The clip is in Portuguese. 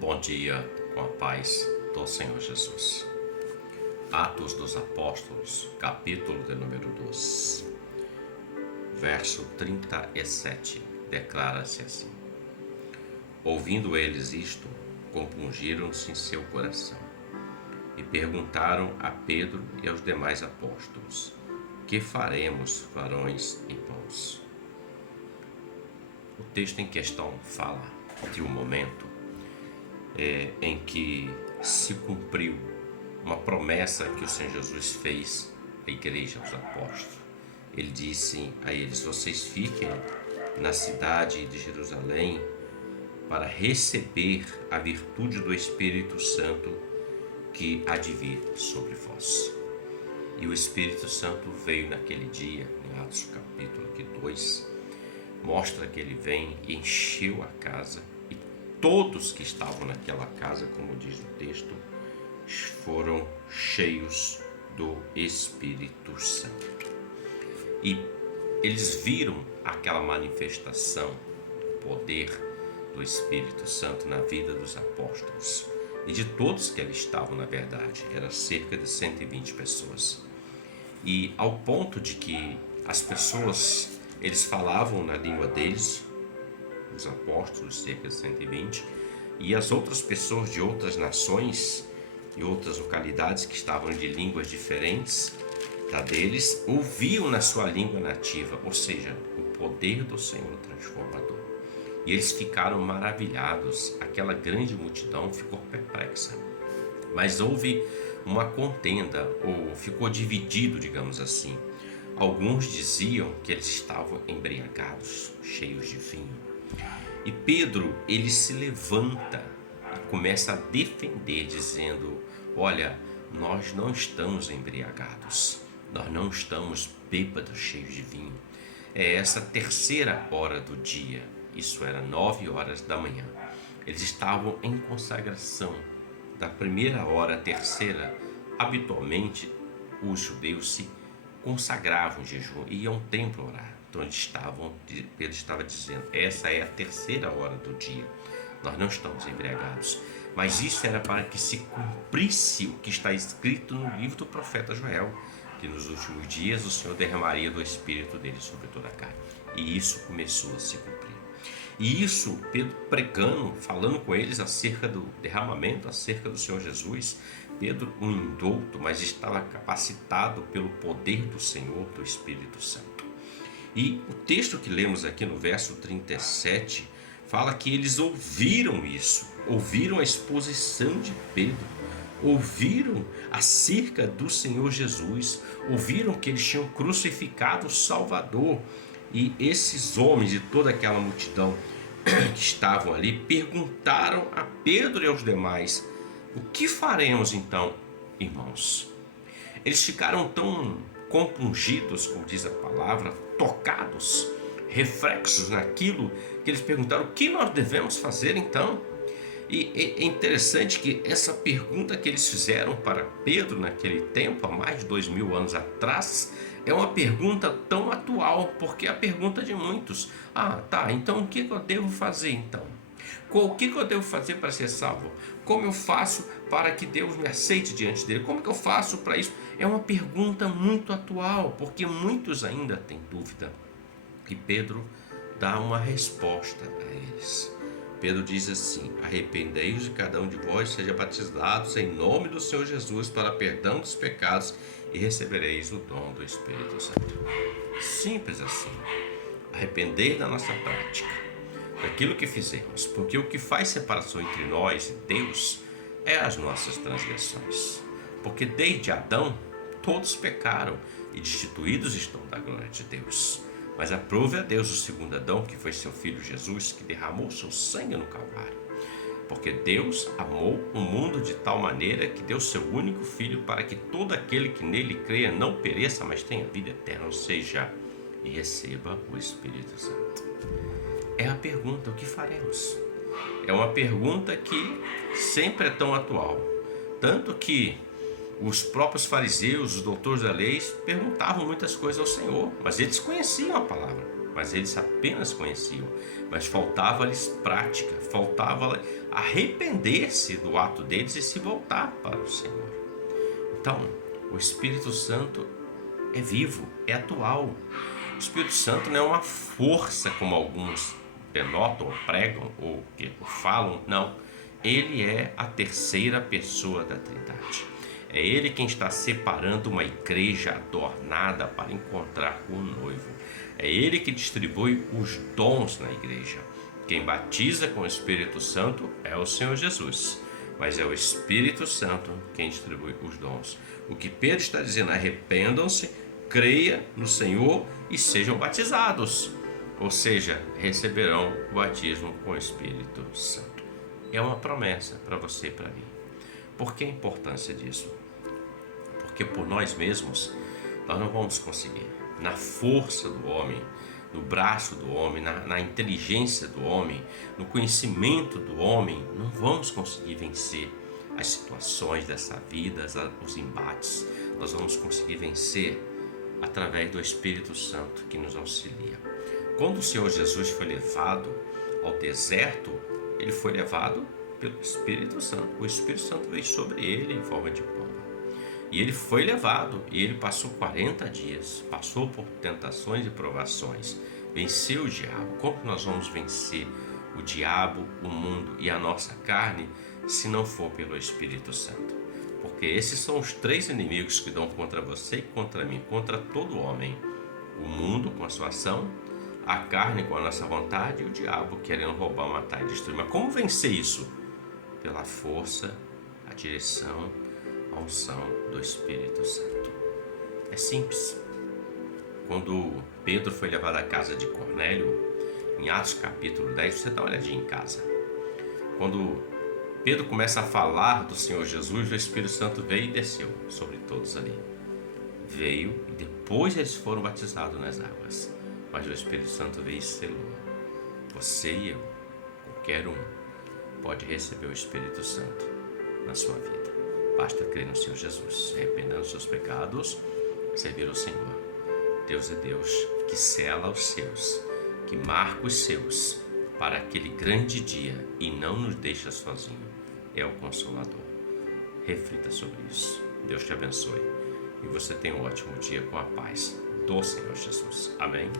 Bom dia, com a paz do Senhor Jesus. Atos dos Apóstolos, capítulo de número 2, verso 37, declara-se assim: Ouvindo eles isto, compungiram-se em seu coração e perguntaram a Pedro e aos demais apóstolos: Que faremos, varões irmãos? O texto em questão fala de um momento em que se cumpriu uma promessa que o Senhor Jesus fez à igreja, aos apóstolos. Ele disse a eles: vocês fiquem na cidade de Jerusalém para receber a virtude do Espírito Santo que há de vir sobre vós. E o Espírito Santo veio naquele dia, em Atos capítulo 2, mostra que ele vem e encheu a casa, e todos que estavam naquela casa, como diz o texto, foram cheios do Espírito Santo. E eles viram aquela manifestação do poder do Espírito Santo na vida dos apóstolos e de todos que ali estavam, na verdade. Era cerca de 120 pessoas. E ao ponto de que as pessoas, eles falavam na língua deles, os apóstolos, cerca de 120, e as outras pessoas de outras nações e outras localidades que estavam de línguas diferentes da deles, ouviam na sua língua nativa, ou seja, o poder do Senhor transformador. E eles ficaram maravilhados, aquela grande multidão ficou perplexa. Mas houve uma contenda, ou ficou dividido, digamos assim. Alguns diziam que eles estavam embriagados, cheios de vinho. E Pedro, ele se levanta e começa a defender, dizendo: olha, nós não estamos embriagados, nós não estamos bêbados, cheios de vinho. É essa terceira hora do dia, isso era 9 horas da manhã. Eles estavam em consagração. Da primeira hora à terceira, habitualmente os judeus se consagravam em jejum e iam ao templo orar. Então Pedro estava dizendo: essa é a terceira hora do dia, nós não estamos embriagados. Mas isso era para que se cumprisse o que está escrito no livro do profeta Joel, que nos últimos dias o Senhor derramaria do Espírito dele sobre toda a carne. E isso começou a se cumprir. E isso, Pedro pregando, falando com eles acerca do derramamento, acerca do Senhor Jesus. Pedro, um indulto, mas estava capacitado pelo poder do Senhor, do Espírito Santo. E o texto que lemos aqui no verso 37 fala que eles ouviram isso, ouviram a exposição de Pedro, ouviram acerca do Senhor Jesus, ouviram que eles tinham crucificado o Salvador. E esses homens e toda aquela multidão que estavam ali perguntaram a Pedro e aos demais: o que faremos então, irmãos? Eles ficaram tão compungidos, como diz a palavra, tocados, reflexos naquilo que eles perguntaram: o que nós devemos fazer então? E é interessante que essa pergunta que eles fizeram para Pedro naquele tempo, há mais de 2000 anos atrás, é uma pergunta tão atual, porque é a pergunta de muitos. Então o que eu devo fazer então? O que eu devo fazer para ser salvo? Como eu faço para que Deus me aceite diante dele? Como que eu faço para isso? É uma pergunta muito atual, porque muitos ainda têm dúvida. E Pedro dá uma resposta a eles. Pedro diz assim: arrependei-vos de cada um de vós, seja batizados em nome do Senhor Jesus para perdão dos pecados e recebereis o dom do Espírito Santo. Simples assim. Arrepender da nossa prática, daquilo que fizemos, porque o que faz separação entre nós e Deus é as nossas transgressões. Porque desde Adão todos pecaram e destituídos estão da glória de Deus. Mas aprove a Deus o segundo Adão, que foi seu filho Jesus, que derramou seu sangue no Calvário. Porque Deus amou o mundo de tal maneira que deu seu único filho para que todo aquele que nele creia não pereça, mas tenha vida eterna, ou seja, e receba o Espírito Santo. É a pergunta: o que faremos? É uma pergunta que sempre é tão atual. Tanto que os próprios fariseus, os doutores da lei, perguntavam muitas coisas ao Senhor, mas eles conheciam a palavra. mas eles apenas conheciam. Mas faltava-lhes prática, faltava arrepender-se do ato deles e se voltar para o Senhor. Então, o Espírito Santo é vivo, é atual. O Espírito Santo não é uma força como alguns denotam, ou pregam, ou falam, não. Ele é a terceira pessoa da Trindade. É Ele quem está separando uma igreja adornada para encontrar com o noivo. É Ele que distribui os dons na igreja. Quem batiza com o Espírito Santo é o Senhor Jesus, mas é o Espírito Santo quem distribui os dons. O que Pedro está dizendo, arrependam-se, creia no Senhor e sejam batizados, ou seja, receberão o batismo com o Espírito Santo. É uma promessa para você e para mim. Por que a importância disso? Porque por nós mesmos nós não vamos conseguir. Na força do homem, no braço do homem, na inteligência do homem, no conhecimento do homem, não vamos conseguir vencer as situações dessa vida, os embates. Nós vamos conseguir vencer através do Espírito Santo que nos auxilia. Quando o Senhor Jesus foi levado ao deserto, ele foi levado pelo Espírito Santo. O Espírito Santo veio sobre ele em forma de pomba. E ele foi levado, e ele passou 40 dias, passou por tentações e provações, venceu o diabo. Como nós vamos vencer o diabo, o mundo e a nossa carne, se não for pelo Espírito Santo? Porque esses são os três inimigos que dão contra você e contra mim, contra todo homem. O mundo com a sua ação, a carne com a nossa vontade e o diabo querendo roubar, matar e destruir. Mas como vencer isso? Pela força, a direção, a unção do Espírito Santo. É simples. Quando Pedro foi levado à casa de Cornélio, em Atos capítulo 10, você dá uma olhadinha em casa. Quando Pedro começa a falar do Senhor Jesus, o Espírito Santo veio e desceu sobre todos ali. Veio e depois eles foram batizados nas águas. Mas o Espírito Santo veio e selou. Você e eu, qualquer um, pode receber o Espírito Santo na sua vida. Basta crer no Senhor Jesus, arrependendo dos seus pecados, servir ao Senhor. Deus é Deus que sela os seus, que marca os seus para aquele grande dia e não nos deixa sozinho. É o Consolador. Reflita sobre isso. Deus te abençoe e você tenha um ótimo dia com a paz do Senhor Jesus. Amém?